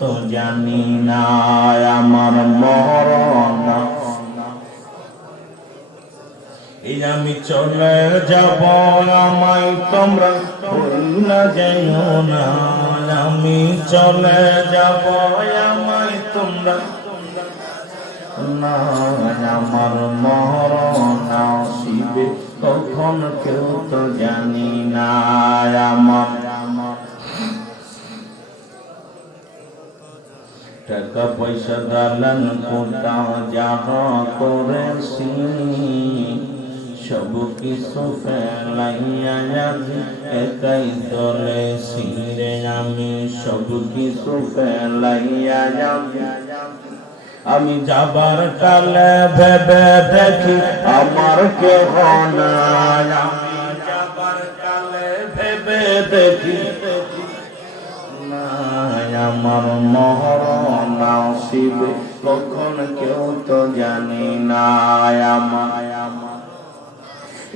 তো জানি না, আমার মরণ। আমি চলে যাব, আমায় তোমরা ভুলে যাইও না। আমি চলে যাব, আমায় তোমরা না। আমার মরণ আসিবে, কখন কেউ তো জানি না, আমার টাকা পয়সা দালান কোটা যাহা করেছি সব কিছু ফেলাইয়া একাই চলেছি রে আমি সব কিছু ফেলাইয়া আমি যাবার কালে ভেবে দেখি আমার কেহ নাই। আমি যাবার কালে ভেবে দেখি আসিবে কখন কেউ তো জানি না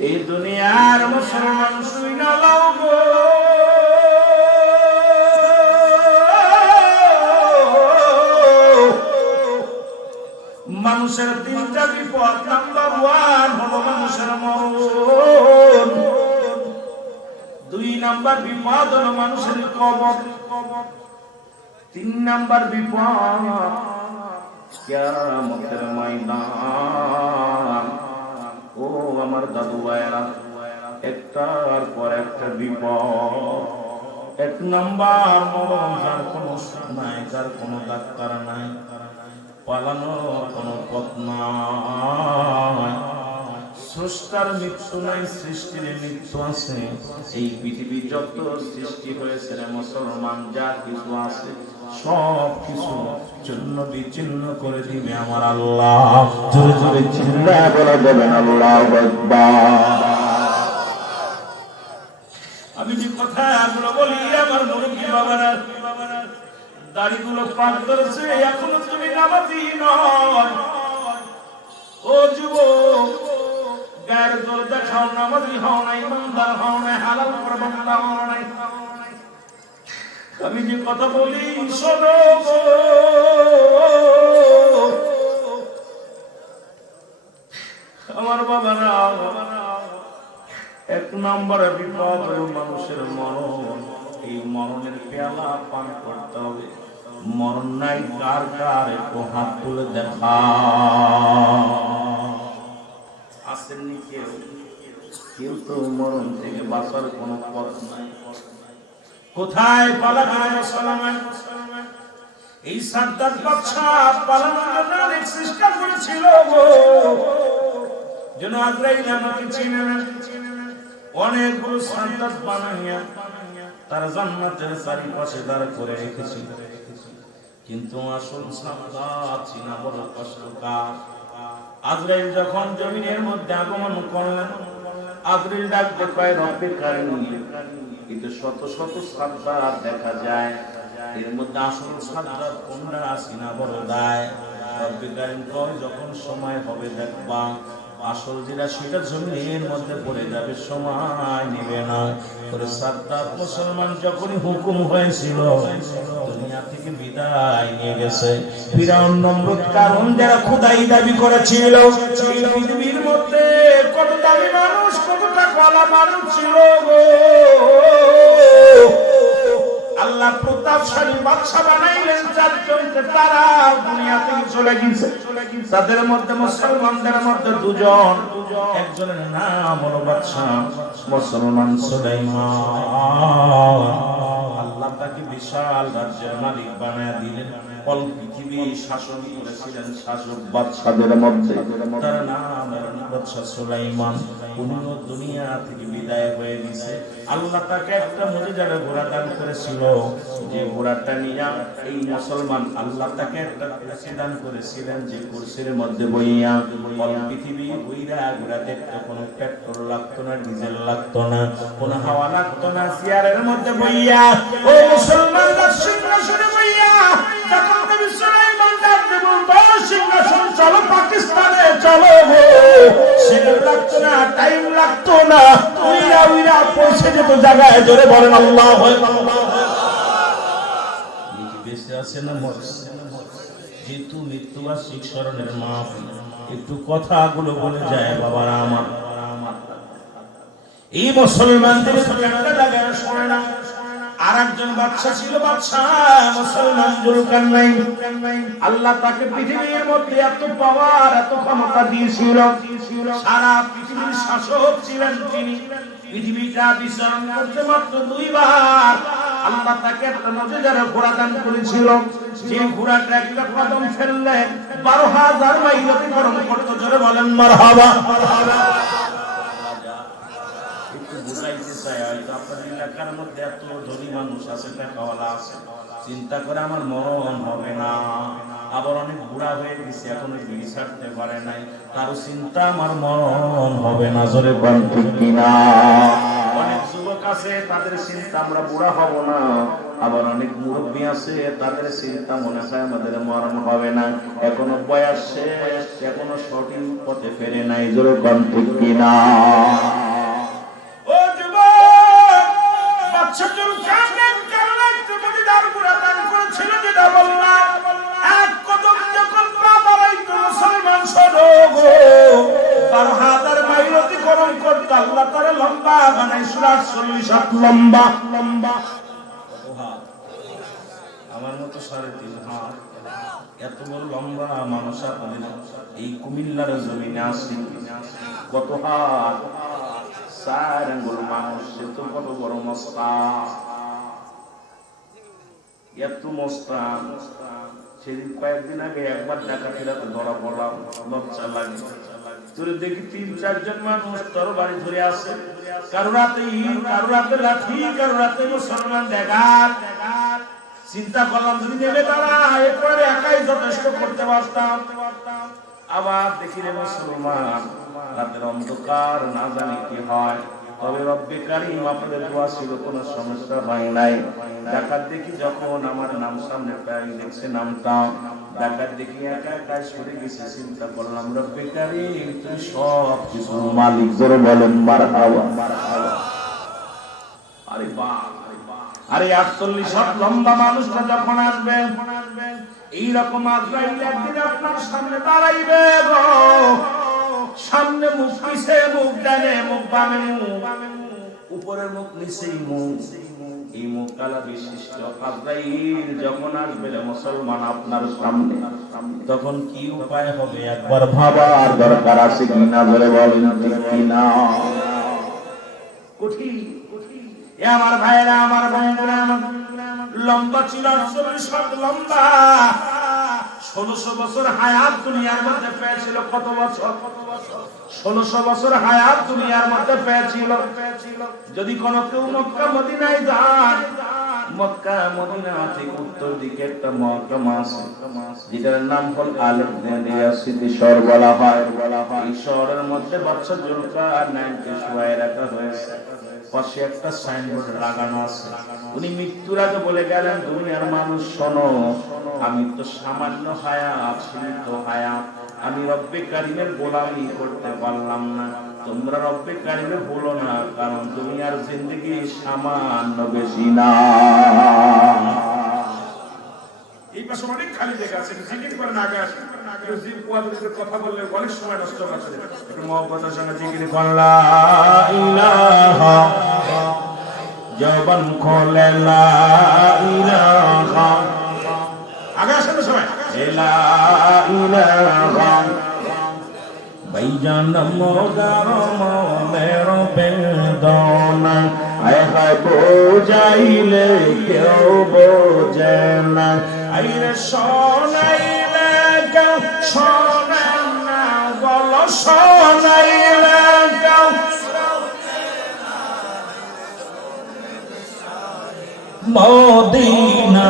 এই দুনিয়ার মুসলমান শুই না মানুষের তিনটা বিপদ নাম্বার ওয়ান হলো মানুষের মরণ দুই নাম্বার বিপদ হলো মানুষের কবর। তিন নাম্বার বিপদ কিয়ামতের ময়দান। ও আমার দাদু ভাইরা একটার পর একটা বিপদ। এক নাম্বার মরণ, যার নাই, যার কোনো ডাক্তার নাই, পালানোর কোনো পথ নাই। স্রষ্টার মৃত্যু নাই, সৃষ্টির মৃত্যু আছে। এই পৃথিবী যত সৃষ্টি হয়েছে মুসলমান, যা কিছু আছে সব কিছু বিচ্ছিন্ন করে দিবে আমার আল্লাহ। জোরে জোরে চিল্লা বলা যাবেন আল্লাহ আমি যে কথা এগুলো বলি, আমার মুরব্বী বাবারা, দাড়িগুলো পাক ধরেছে, এখনও তুমি নামাজি নয় ও যুবক, গায়ের জোর দেখাও নামাজি হও নাই ইমানদার হও নাই হালাল করবেন না হও নাই আমি যে কথা বলি। আমার বাবারা, এক নম্বরে বিপদ হলো মানুষের মরণ। এই মরণের পেয়ালা পান করতে হবে। মরণ নাই, কার কার হাত তুলে দেখা। আসেননি কেউ? কেউ তো মরণ থেকে বাঁচার কোনো পথ নাই। কোথায় পালাবেন মুসলমান এই সাদ্দাত বাদশা পালানোর চেষ্টা করেছিল গো। যেন আজরাইল চিনে না। অনেকগুলো সাদ্দাত বানাইয়া তার জান্নাতের চারিপাশে দাঁড় করে রেখেছিল। কিন্তু আসল সাদ্দাত চিনা বড় কষ্টকার আজরাইল যখন জমিনের মধ্যে আগমন করলেন, আজরাইল ডাকতে পায় রব্বে কারিম। কিন্তু শত শত সাদ্দাত দেখা যায়, এর মধ্যে আসল সাদ্দাত কোনটা আসিনা বড় দায়। যখন সময় হবে দেখবা, আসল যেটা সেটা জমিনের মধ্যে পড়ে যাবে, সময় নেবে না। করে সাদ্দাত মুসলমান যখনই হুকুম হয়েছিল, দুনিয়া থেকে বিদায় নিয়ে গেছে। ফিরাউন নমরুদ কারণ যারা খোদাই দাবি করেছিল পৃথিবীর মধ্যে কত দামি মানুষ কতটা কলা মানুষ ছিল গো। আল্লাহ প্রতাপশালী বাদশা বানাইলেন চারজনকে তারা দুনিয়া থেকে চলে গেছে তাদের মধ্যে মুসলমানদের মধ্যে দুজন, একজনের নাম হলো বাদশা, মুসলমান সুলাইমান। আল্লাহ তাকে বিশাল রাজ্যের মালিক বানায় দিলেন। অল পৃথিবী শাসন করেছিলেন শাসক বাদশাদের মধ্যে তার নাম বাদশা সুলাইমান। উনিও দুনিয়া থেকে বিদায় হয়ে গেছে। আল্লাহ তাকে একটা মজাদার ঘোড়া দান করেছিল। যে ঘোড়াটা নিয়ে এই মুসলমান আল্লাহ তাকে একটা কুরসি দান করেছিলেন যে কুরসির মধ্যে বইয়া অল পৃথিবী বইরা ঘোড়াতে কোনো পেট্রোল লাগতো না ডিজেল লাগতো না কোনো হাওয়া লাগতো না চেয়ারের মধ্যে বইয়া ও মুসলমান সিংহাসনে বইয়া চলো পাকিস্তানে, চলো গো। টাইম লাগতো না উইরা উইরা, পৌঁছে যেত জায়গায়, জোরে বলেন আল্লাহ যেহেতু মৃত্যুবার্ষিক স্মরণের মাপ, একটু কথাগুলো বলে যায় আমার। এই মুসলমানদের সঙ্গে একটা জায়গায় শোনে না। আর একজন বাচ্চা ছিল জুলকার আল্লাহ তাকে পৃথিবীর মধ্যে এত পাওয়ার, এত ক্ষমতা দিয়েছিল। শাসক ছিলেন তিনি। পৃথিবীটা বিচরণ করতে মাত্র দুইবার আল্লাহ তাকে একটা মজেদার ঘোড়া দান করেছিল। যে ঘোড়াটা একটা কদম ফেললে বারো হাজার মাইল অতিক্রম করতে, জোরে বলেন, মারহাবা। একটু বুঝাইতে চাই, হয়তো আপনাদের এলাকার মধ্যে এত ধনী মানুষ আছে, টাকাওয়ালা আছে। চিন্তা করে আমার মরণ হবে না। আবার অনেক বুড়া হয়ে গেছে, এখনও বিড়ি ছাড়তে পারে নাই। কারও চিন্তা আমার মরণ হবে না, জোরে বল কিনা? অনেক যুবক আছে, তাদের চিন্তা আমরা বুড়া হব না। আবার অনেক মুরব্বী আছে, তাদের চিন্তা মনে হয় আমাদের মরণ হবে না। এখনও বয়স এখনও সঠিক পথে ফেরে নাই, জোরে কিনা? আল্লাহ তারা লম্বা বানাইছিল আটচল্লিশ হাত লম্বা। লম্বা। আমার মতো সাড়ে তিন হাত। এত বড় লম্বা মানুষ আপনাদের এই কুমিল্লার জমিনে আসি কত হাত? চার আঙ্গুল মানুষ সে তো কত বড় মস্তা। এত মস্তা। সেদিন কয়েকদিন আগে একবার টাকা ফেরাতে ধরা পড়লাম। লজ্জা লাগে। তোরে দেখি তিন, চারজন মানুষ তোর বাড়ি ধরে আসে কারও রাতে কারও রাতে লাঠি কারও রাতে মুসলমান চিন্তা করলাম, যদি তারা, এরপরে একাই যথেষ্ট করতে পারতাম। আবার দেখি রে মুসলমান, রাতের অন্ধকার, না জানি কি হয়। তবে রব্বে কারিম আপনাদের দোয়া ছিল, কোনো সমস্যা হয় নাই। দেখি যখন আমার নাম সামনে প্রায় দেখছে নামটা। ডাকাত দেখি একা একা সরে চিন্তা সব কিছু মালিক বলেন আরে আরে আটচল্লিশ হাত লম্বা মানুষটা যখন আসবে, এইরকম একদিন আপনার সামনে দাঁড়াইবে সামনে মুখ পিছে, মুখ ডানে মুখ বামে, মুখ। উপরের মুখ নিচেই মুখ। এই মুখ বিশিষ্ট যখন আসবে মুসলমান আপনার তখন কি হবে একবার দরকার আছে আমার ভাইরা আমার বোনেরা, লম্বা ছিল, আটচল্লিশ লম্বা। ষোলোশো বছর হায়াত দুনিয়ার মধ্যে পেয়েছিল কত বছর? হায়াত দুনিয়ার মধ্যে পেয়েছিল। যদি কোন কেউ মক্কা, মদিনায় যান মক্কা, মদিনা থেকে উত্তর দিকে একটা মহকামা আছে, যেটার নাম হল আলেকজান্দ্রিয়া সিটি শহর বলা হয়। এই শহরের মধ্যে বাচ্চা জুলকা আর নাইনকে শুয়ায় রাখা হয়েছে। পাশে একটা সাইনবোর্ড লাগানো আছে। উনি মৃত্যুর আগে বলে গেলেন, দুনিয়ার মানুষ, শোনো, আমি তো সামান্য হায়াত, সীমিত আমি রব্বে কারিমের গোলামি করতে পারলাম না। তোমরা রব্বে কারিমে বলো না, কারণ দুনিয়ার জিন্দগি সামান্য বেশি না। এই পাশে অনেক খালি জায়গা আছে জিজ্ঞেস করেন, আগে আসেন। কেউ জিপ কোয়াদের কথা বললে অনেক সময় নষ্ট করছে একটু মহব্বতের সঙ্গে জিকির ইলাহা জবান খোলে লা ইলাহা। আগে আসেন সবাই। লা ইলাহা। ভাইজান মোদার মনের বেদনা আয় বোঝাইলে কেউ বোঝে না। আইরে শোনাইলে শোনাইলে কেউ মদিনা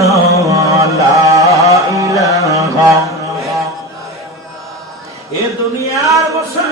এ দুনিয়ার মুসলমান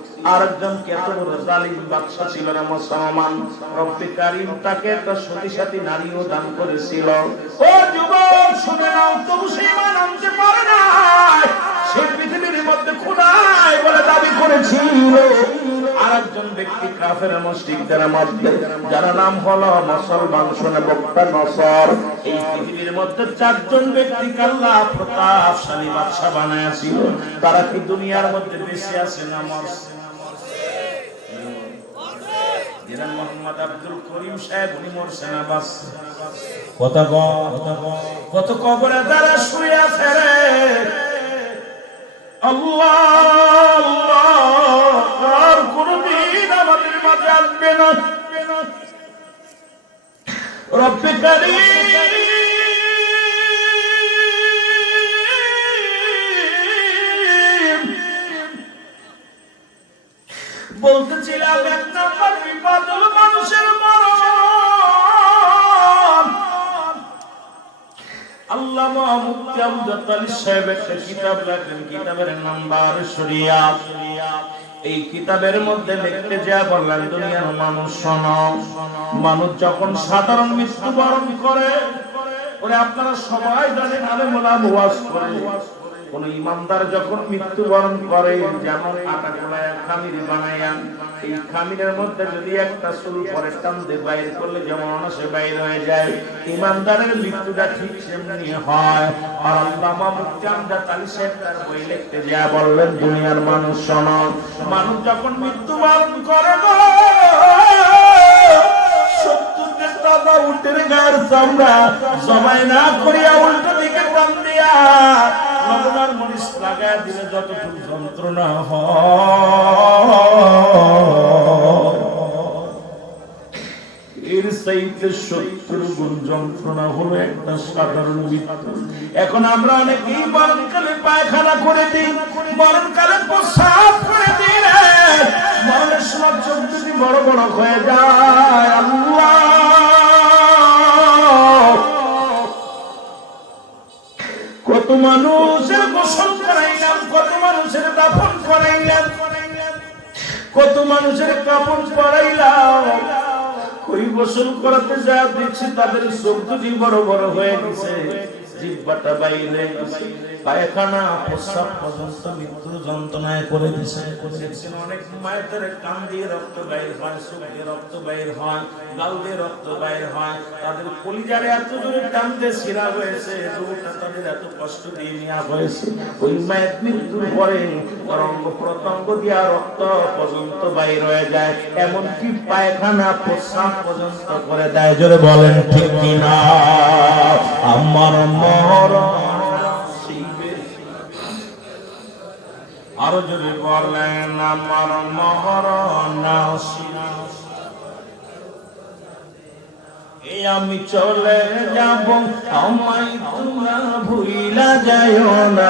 আরেকজন ব্যক্তি কাফের মুশরিকদের মধ্যে, যার নাম হলো মুসলমান, শুনে বক্তা নসর। এই পৃথিবীর মধ্যে চারজন ব্যক্তি আল্লাহ প্রতাপশালী বাদশা বানায়াছিল তারা কি দুনিয়ার মধ্যে বেশি আছে না মরছে? জিরান মোহাম্মদ আব্দুল করিম সাহেব উনি কত কত কবরে তারা শুয়ে আছে রে। আল্লাহ আল্লাহ আর কোনদিন আমাদের মাঝে আসবে না। রব্বে কারীম। বলতেছিলাম এক বিপদ হলো মানুষের মরণ। আলী সাহেব একটা কিতাব লেখেন, কিতাবের নাম্বার এই কিতাবের মধ্যে লিখতে যা বললেন, দুনিয়ার মানুষ শোনো, মানুষ যখন সাধারণ মৃত্যুবরণ করে, ওরে আপনারা সবাই জানেন আলেম ওলামা ওয়াজ করে। কোন ইমানদার যখন মৃত্যুবরণ করে, যেমন আটা গোলায় খামির বানাইয়া এই খামিরের মধ্যে যদি একটা চুল পরে টান দিয়ে বাইর করলে যেমন অনাসে বাইর হয়ে যায়, ইমানদারের মৃত্যুটা ঠিক সেমনি হয়। আর তার বই লিখতে যা বললেন, দুনিয়ার মানুষ মানুষ যখন মৃত্যুবরণ করে গো গায়ের চামড়া সবাই না করিয়া উল্টো দিকে টান দিয়া লবণার মরিচ লাগায় দিলে যতটুকু যন্ত্রণা এর হলো একটা সাধারণ এখন আমরা অনেকেই মরণকালে পায়খানা করে দিই, মরণকালে প্রসাব করে দিই মরণের সময় চোখ যদি বড় বড় হয়ে যায়, আল্লাহ। মানুষের গোসল করাইলাম, কত মানুষের দাফন করাইলাম, কত মানুষের কাপড় পরাইলাম। ওই গোসল করাতে যা দেখছি, তাদের চোখ দুটি বড় বড় হয়ে গেছে। জিব্বাটা বাইরে, পায়খানা, প্রস্রাব পর্যন্ত যন্ত্রণায় করে দিছে দেখছেন অনেক কান দিয়ে রক্ত বাইর হয় রক্ত বাইর হয়, গাল দিয়ে রক্ত বাইর হয়। তাদের কলিজারে এত জোরে টান দিয়ে শিরা হয়েছে, রোগটা তাদের এত কষ্ট দিয়ে নেওয়া হয়েছে। ওই মায়ের মৃত্যুর পরে দিয়া রক্ত পর্যন্ত বাইর হয়ে যায়, এমনকি পায়খানা, প্রস্রাব পর্যন্ত করে দেয়। জোরে বলেন, ঠিক কিনা? আমার মরণ আরও যদি বলেন আমার মরণ এই আমি চলে যাব, আমায় তোমরা ভুইলা যায় না।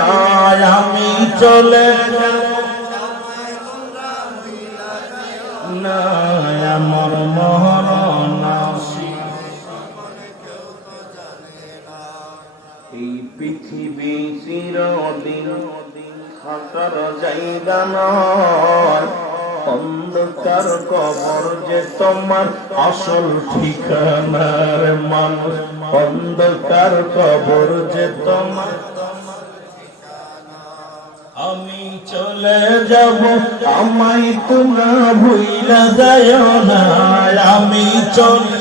আমি চলে যাব না। আমার মরণ অন্ধকার কবর যে তোমার আসল ঠিকানার মানুষ। অন্ধকার কবর যে তোমার আমি চলে যাব, আমায় তোমরা ভুইলা যায় না। আমি চলে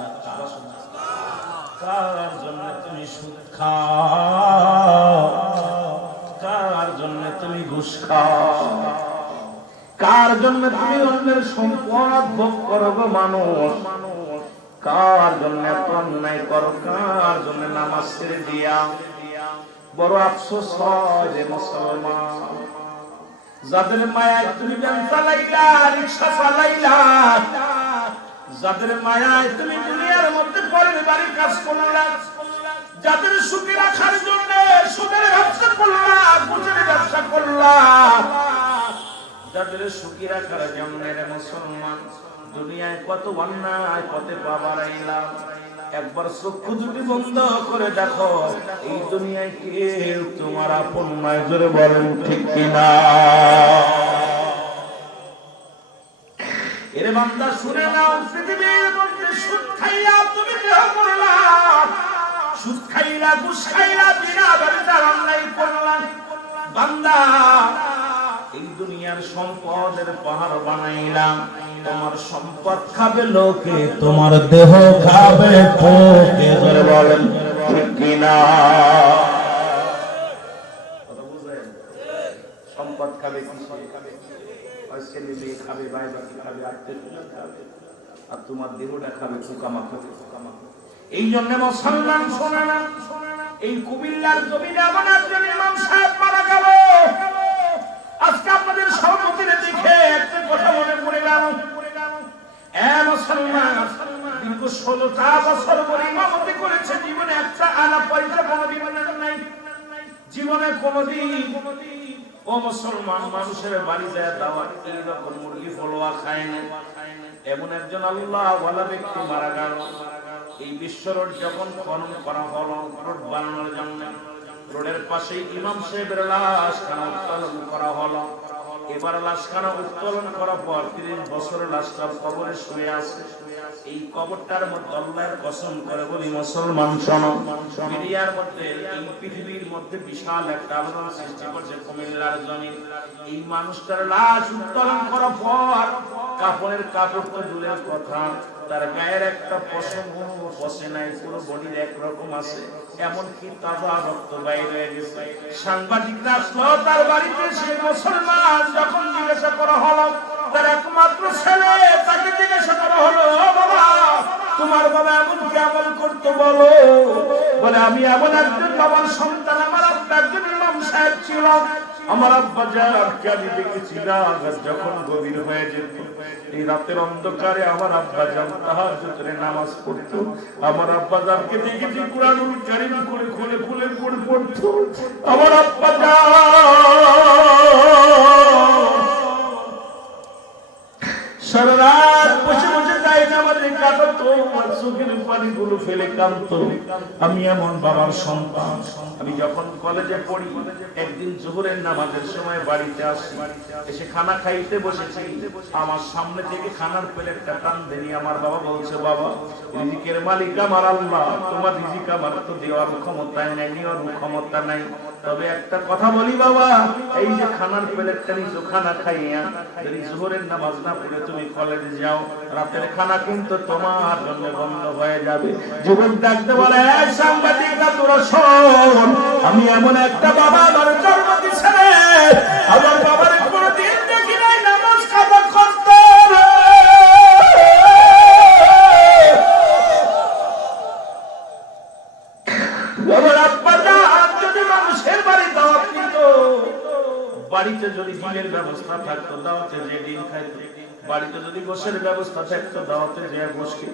তুমি কার জন্য তুমি ঘুষ কার জন্য তুমি অন্যের সম্পদ ভোগ করব মানুষ? কার জন্য অন্যায় কর? কার জন্য নামাজ ছেড়ে দিয়া? বড় আফসোস হয় যে মুসলমান। যাদের মায়ায় তুমি ব্যান চালাইলা, রিক্সা চালাইলা, যাদের মায়ায় তুমি দুনিয়ার মধ্যে পরের বাড়ির কাজ করলা যাদের সুখী রাখার জন্য সুদের ব্যবসা করলা, গুজের ব্যবসা করলা। যাদের সুখী রাখার জন্য মুসলমান, দুনিয়ায় কত অন্যায় পথে পাবার আইলাম। একবার চক্ষু দুটি বন্ধ করে দেখো, এই দুনিয়ায় কেউ তোমার আপন নয় জোরে বলেন ঠিক কিনা? এর বান্দা, শুনে নাও, পৃথিবীর মধ্যে সুদ খাইয়া তুমি দেহ করলা। এই দুনিয়ার সম্পদের পাহাড় বানাইলাম তোমার সম্পদ খাবে লোকে, তোমার দেহ খাবে পোকে। বলেন কিনা? সম্পদ খাবে ছেলে খাবে খাবে খাবে, আর তোমার দেহটা খাবে পোকামাকড় এই জন্য মুসলমান শোনা না। এই কুমিল্লার জমিনে আমার জন্য ইমাম সাহেব মারা গেল। আজকে আপনাদের সভাপতিরে দেখে একটা কথা মনে পড়ে গেল জীবনে একটা কোনোদিন নাই। জীবনে মানুষের যায় মুরগি ফলোয়া এমন একজন আল্লাহ ওয়ালা ব্যক্তি মারা গেল। বিশ্ব রোড যখন খনন করা হলো, রোড বানানোর জন্য, রোডের পাশে ইমাম সাহেবের লাশ খানা উত্তোলন করা হলো। এবার লাশখানা উত্তোলন করার পর তিরিশ বছর লাশটা কবরে শুয়ে আছে। এই কবরটার মধ্যে আল্লাহর কসম করে বলি, মুসলমান শোনো। মিডিয়ার মধ্যে, এই পৃথিবীর মধ্যে বিশাল একটা আলোড়ন সৃষ্টি করছে কুমিল্লার জমি। এই মানুষটার লাশ উত্তোলন করার পর কাপড়ের কাপড় তো দূরের কথা। তার গায়ের একটা পশম বসে নাই, পুরো বডির একরকম আছে। এমনকি তাজা রক্ত বাইরে গেছে। সাংবাদিকরা আসলো তার বাড়িতে সে মুসলমান যখন জিজ্ঞাসা করা হলো, তার একমাত্র ছেলে তাকে জিজ্ঞাসা করা হলো বাবা, তোমার বাবা এমন কি আমল করতো বলো? বলে, আমি এমন একজন বাবার সন্তান, আমার আব্বা একজন ইমাম সাহেব ছিল। আমার আব্বা যাকে আমি দেখেছিলাম যখন গভীর হয়ে যেত, এই রাতের অন্ধকারে আমার আব্বা যান তাহাজ্জুদের নামাজ পড়তো, আমার আব্বা যানকে দেখেছি কুরআনুল কারীম করে খুলে খুলে পড়ে পড়তো, আমার আব্বা যান সারা রাত বসে আমি এমন বাবার সন্তান। আমি যখন কলেজে পড়ি, একদিন জোহরের নামাজের সময় বাড়িতে আসি। এসে খানা খাইতে বসেছি। আমার সামনে থেকে খানার প্লেটটা টান দেনি। আমার বাবা বলছে, বাবা, রিজিকের মালিক আমার আল্লাহ। তোমার রিজিক আমার তো দেওয়ার ক্ষমতায় নাই ক্ষমতা নাই। তবে একটা কথা বলি বাবা, এই যে খানার প্লেটটা নিজ খানা খাইয়া যদি জোহরের নামাজ না পড়ে তুমি কলেজে যাও, রাতের খানা কিন্তু তোমার জন্য বন্ধ হয়ে যাবে। যুবক ডাকতে বলে "এই সাংবাদিকরা তোরা শোন, আমি এমন একটা বাবা দরকার জন্ম বাড়িতে যদি গোসের ব্যবস্থা থাকতো দাওয়াতে যে বসকে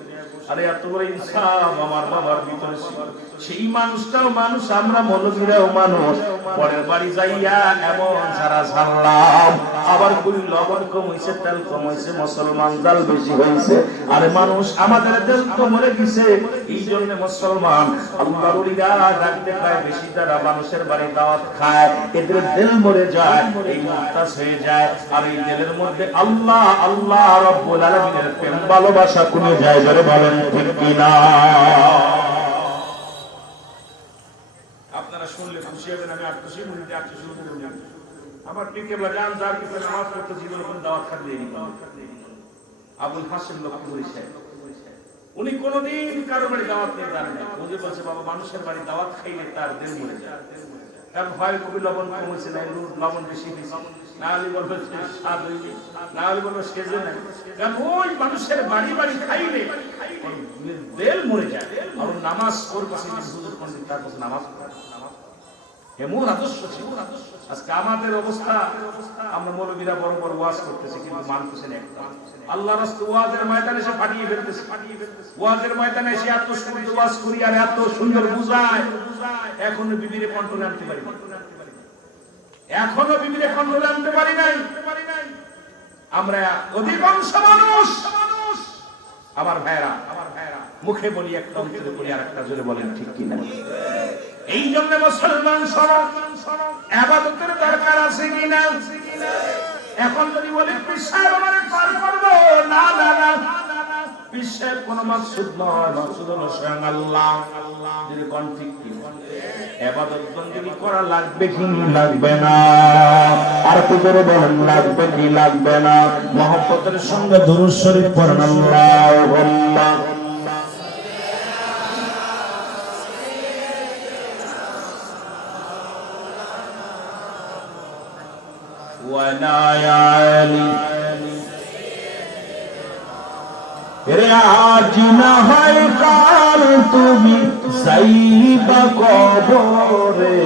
আরে এত বড় ইনসাফ আমার বাবার ভিতরে ছিল। সেই মানুষটাও মানুষ, আমরা মৌলবীরাও মানুষ। পরের বাড়ি যাইয়া এমন সারা ছাড়লাম আবার কুড়ি লবণ কম হয়েছে তেল কম হয়েছে মুসলমান জাল বেশি হয়েছে আরে মানুষ আমাদের দেশ তো মরে গেছে এই জন্য মুসলমান আল্লাহর উলিরা ডাকতে পায় বেশি তারা মানুষের বাড়ি দাওয়াত খায়, এদের দিল মরে যায়, এই মুক্তাস হয়ে যায়। আর এই দিলের মধ্যে আল্লাহ আল্লাহ রব্বুল আলামিনের প্রেম, ভালোবাসা কোনে যায় জোরে বলেন ঠিক কিনা? আপনারা শুনলে খুশি হবেন, আমি আর খুশি মিনিটে আর খুশি আমার যার নামাজ পড়তে আবুল হাসিম উনি কোনোদিন কারও বাড়ি দাওয়াত নিয়ে ও বলছে, বাবা, মানুষের বাড়ি দাওয়াত খাইলে তার দিল মরে যায়। লবণ কম হয়েছে না লবণ বেশি বলব স্বাদ বলব সেজে নাই। কারণ ওই মানুষের বাড়ি বাড়ি খাইলে বেল মরে যায়। আর নামাজ ওর কাছে হুজুর তার কাছে নামাজ পড়ে। এমন আদর্শ আমাদের অবস্থা, আমরা করতেছি আল্লাহ ওয়াজের ময়দানে ওয়াজের ময়দানে এত সুন্দর করি আর এত সুন্দর বুঝায়। এখনও বিবিরে কন্ট্রোলে আনতে পারি এখনও বিবিরে কন্ট্রোলে আনতে পারি নাই। আমরা অধিকাংশ মানুষ। আমার ভাইরা আমার ভাইরা মুখে বলি, একটা বলি আর একটা জোরে বলেন, ঠিক কিনা? এই জন্য মুসলমান সড়ক আবাদতের দরকার আছে কিনা? এখন যদি বলি বিশ্বের মানে পার করব? না না না। বিশ্বের কোন মাকসুদ নয় মাকসুদ হলো স্বয়ং আল্লাহ। যদি কোন ঠিক কি? আবাদত বন্দেগী করা লাগবে কি? লাগবে না। আর কি করে বলেন, লাগবে কি? লাগবে না। মহব্বতের সঙ্গে দুরুদ শরীফ পড়েন আল্লাহু আল্লাহ ওয়ালা আলি রে আজ না হয় কাল তুমি সাইবা কবরে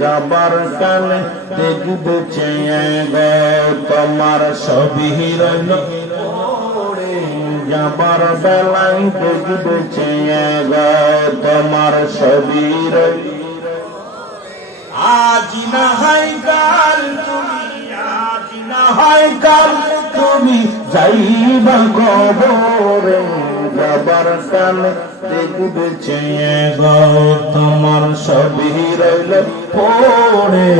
যাবার কানে দেখবে চেয়ে গে তোমার ছবি রইল যাবার বেলায় দেখবে তোমার রইল আজ না হয় কাল তুমি হয় কাল তুমি যাইবা কবরে, যাবার কাল দেখবে চেয়ে গো তোমার সবই রইল পড়ে,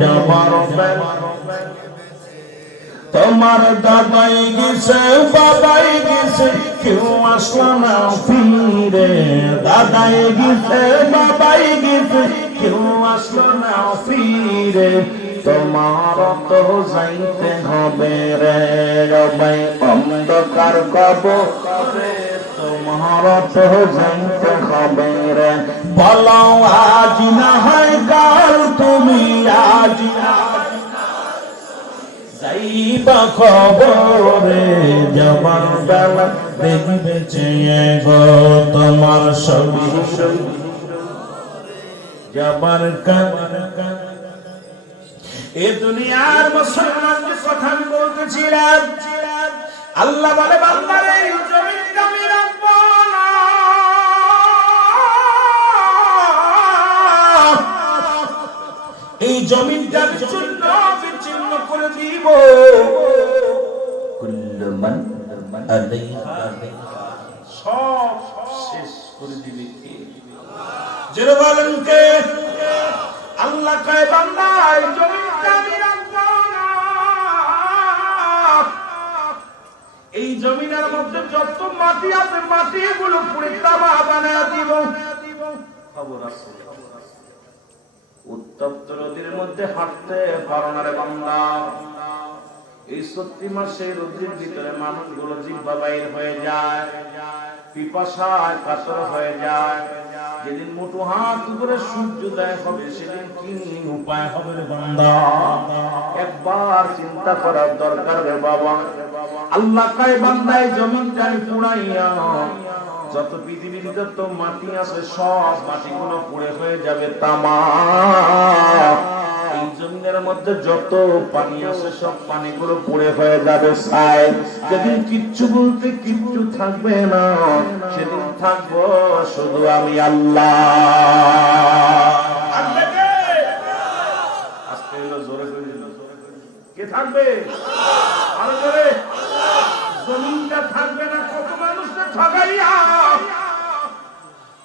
যাবার বেলা তোমার দাদাই গেছে, বাবাই গেছে, কেউ আসলো না ফিরে। দাদাই গেছে, বাবাই গেছে, কেউ আসলো না ফিরে। তোমার তো যাইতে হবে রে রবাই অন্ধকার কব। তোমার তো যাইতে হবে রে। বলো আজ না হয় কাল, তুমি আজ তোমার যাবার কাবার এ দুনিয়ার মুসলমানদের কথা আমি বলতেছিলাম। আল্লাহ বলে, বান্দারে, এই জমিনটা আমি এই জমিনটা বিচ্ছিন্ন বিচ্ছিন্ন করে দিব। সব শেষ করে দিবে কে? বলেন কে আল্লাহ কয় এই জমিনের মধ্যে যত মাটি আছে মাটি বানায় দিব। উত্তপ্ত নদীর মধ্যে হাঁটতে পারো না রে বান্দা। এই সত্যি মাসে রোদ্রের ভিতরে মানুষগুলো জিব্বা বাইর হয়ে যায়, পিপাসায় কাতর হয়ে যায়। যেদিন মোটু হাত উপরে সূর্যোদয় হবে, সেদিন কি উপায় হবে রে একবার চিন্তা করার দরকার রে বাবা। আল্লাহ তাই বান্দায় জমিন জানি পুড়াইয়া, যত পৃথিবীর যত মাটি আছে, সব মাটি গুলো পুড়ে হয়ে যাবে তামা। জমিনের মধ্যে যত পানি আছে সব পানিগুলো পুড়ে হয়ে যাবে ছাই যেদিন কিচ্ছু বলতে কিচ্ছু থাকবে না সেদিন থাকব শুধু আমি আল্লাহ। থাকবে কে? আজকে এলো জোরে করে কে থাকবে? আরও জোরে। জমিনটা থাকবে না কত মানুষকে ঠগাইয়া।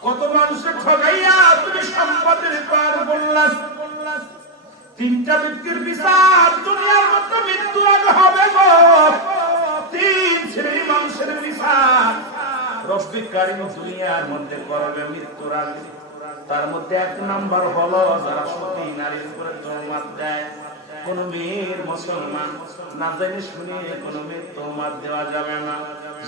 কত মানুষকে ঠগাইয়া তুমি সম্পদের পার বললাস তিনটা ব্যক্তির বিচার দুনিয়ার মধ্যে মৃত্যু আগে হবে গো। তিন শ্রেণি মানুষের বিচার। রব্বি দুনিয়ার মধ্যে করবে মৃত্যুর আগে তার মধ্যে এক নাম্বার হলো, যারা সতী নারীর উপরে তোমার দেয়, কোন মেয়ের মুসলমান, না জানি শুনে কোন মেয়ের তোমার দেওয়া যাবে না,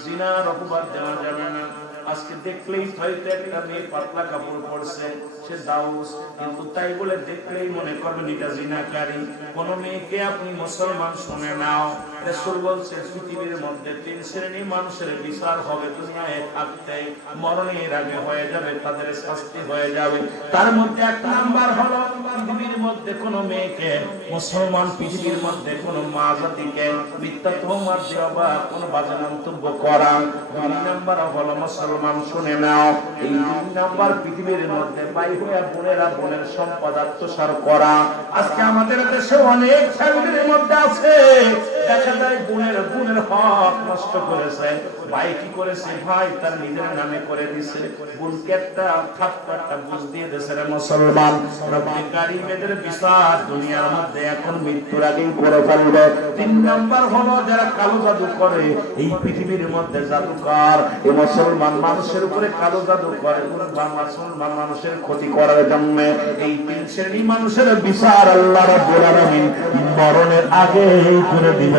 জিনার অপবাদ দেওয়া যাবে না। আজকে দেখলেই হয়তো একটা মেয়ে পাতলা কাপড় পরছে, সে দাউস, কিন্তু তাই বলে দেখলেই মনে করবেন এটা জিনাকারী। কোন মেয়েকে আপনি মুসলমান শুনে নাও। রাসূল বলছে পৃথিবীর মধ্যে তিন শ্রেণি মানুষের বিচার হবে দুনিয়ায় থাকতে মরণের আগে হয়ে যাবে, তাদের শাস্তি হয়ে যাবে। তার মধ্যে এক নাম্বার হলো পৃথিবীর মধ্যে কোন মেয়েকে, মুসলমান পৃথিবীর মধ্যে কোন মা জাতিকে মিথ্যা তোমার দেওয়া বা কোন বাজে মন্তব্য করা। দুই নাম্বার হলো মুসলমান, শুনে নাও, এই দুই নাম্বার পৃথিবীর মধ্যে বাই হয়ে বোনেরা বোনের সম্পদ আত্মসার করা। আজকে আমাদের দেশে অনেক ফ্যামিলির মধ্যে আছে। তিন হলো যারা কালো জাদু করে, এই পৃথিবীর মধ্যে মুসলমান মানুষের উপরে কালো জাদু করে মুসলমান মানুষের ক্ষতি করার জন্য। এই তিন শ্রেণি মানুষের বিচার আল্লাহ মরণের আগে করে দিবে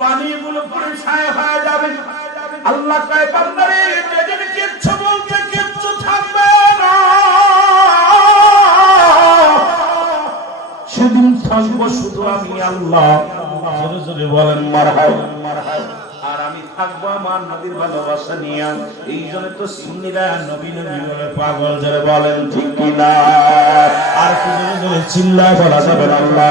পানি গুলো ছায় হয়ে যাবে। আল্লাহ কয়, বান্দারে, যেদিন কিচ্ছু বলতে কিচ্ছু থাকবে না। সেদিন থাকব শুধু আমি আল্লাহ। জোরে জোরে বলেন, মারহাব। আর আমি থাকব আমার নবীর ভালোবাসা নিয়ে। এই জন্য তো সুন্নিরা নবী নবী পাগল যারা বলেন, ঠিক কিনা? আর জোরে জোরে বলা যাবে আল্লাহ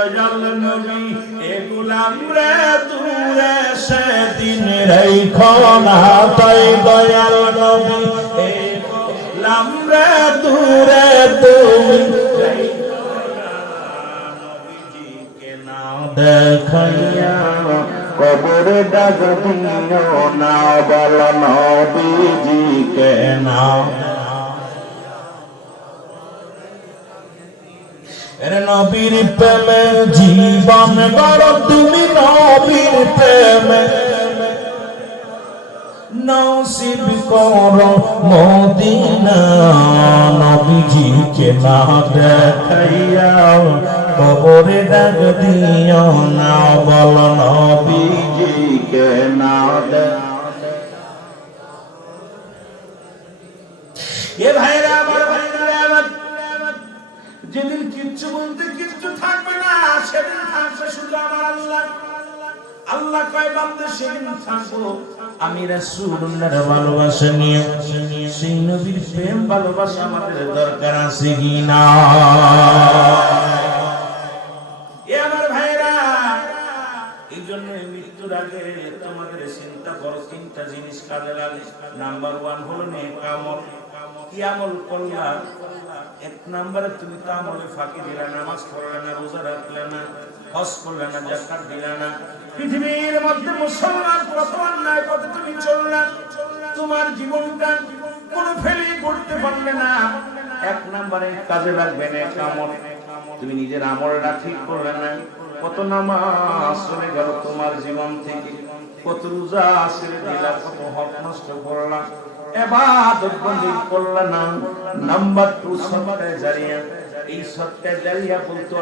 দয়াল নবী, এ গুলাম রে দূরে সেদিন রেখো না তাই দয়াল নবী, এ গুলাম রে দূরে তুমি দেখাইয়া কবরে ডাক না বল নবীজিকে না নবীর প্রেমে জীবন গড়, তুমি নবীর প্রেমে। নসিব করো মদিনা, নবীজিকে না দেখাইয়া কবরে ডাক দিও না, বল নবীজিকে না দেখ এ ভাইরা এই জন্য মৃত্যুর আগে তোমাদের চিন্তা করো, তিনটা জিনিস কাজে লাগে। নাম্বার ওয়ান হলো নেকামল কি আমল করলা? এক নম্বরে তুমি তো আমলে ফাঁকি দিলে, নামাজ পড়লে না, রোজা রাখলে না। করলে না জাকাত না পৃথিবীর মধ্যে মুসলমান কত অন্যায় পথে তুমি তোমার জীবনটা করতে না। এক নম্বরে কাজে লাগবে না তুমি নিজের আমলটা ঠিক করলে না। কত নামাজ চলে গেল তোমার জীবন থেকে। কত রোজা ছেড়ে দিলা, কত হক নষ্ট করলা। এবাদত বন্দি নাম্বার টু জারিয়া। এই সৎকায় জারিয়া বলতো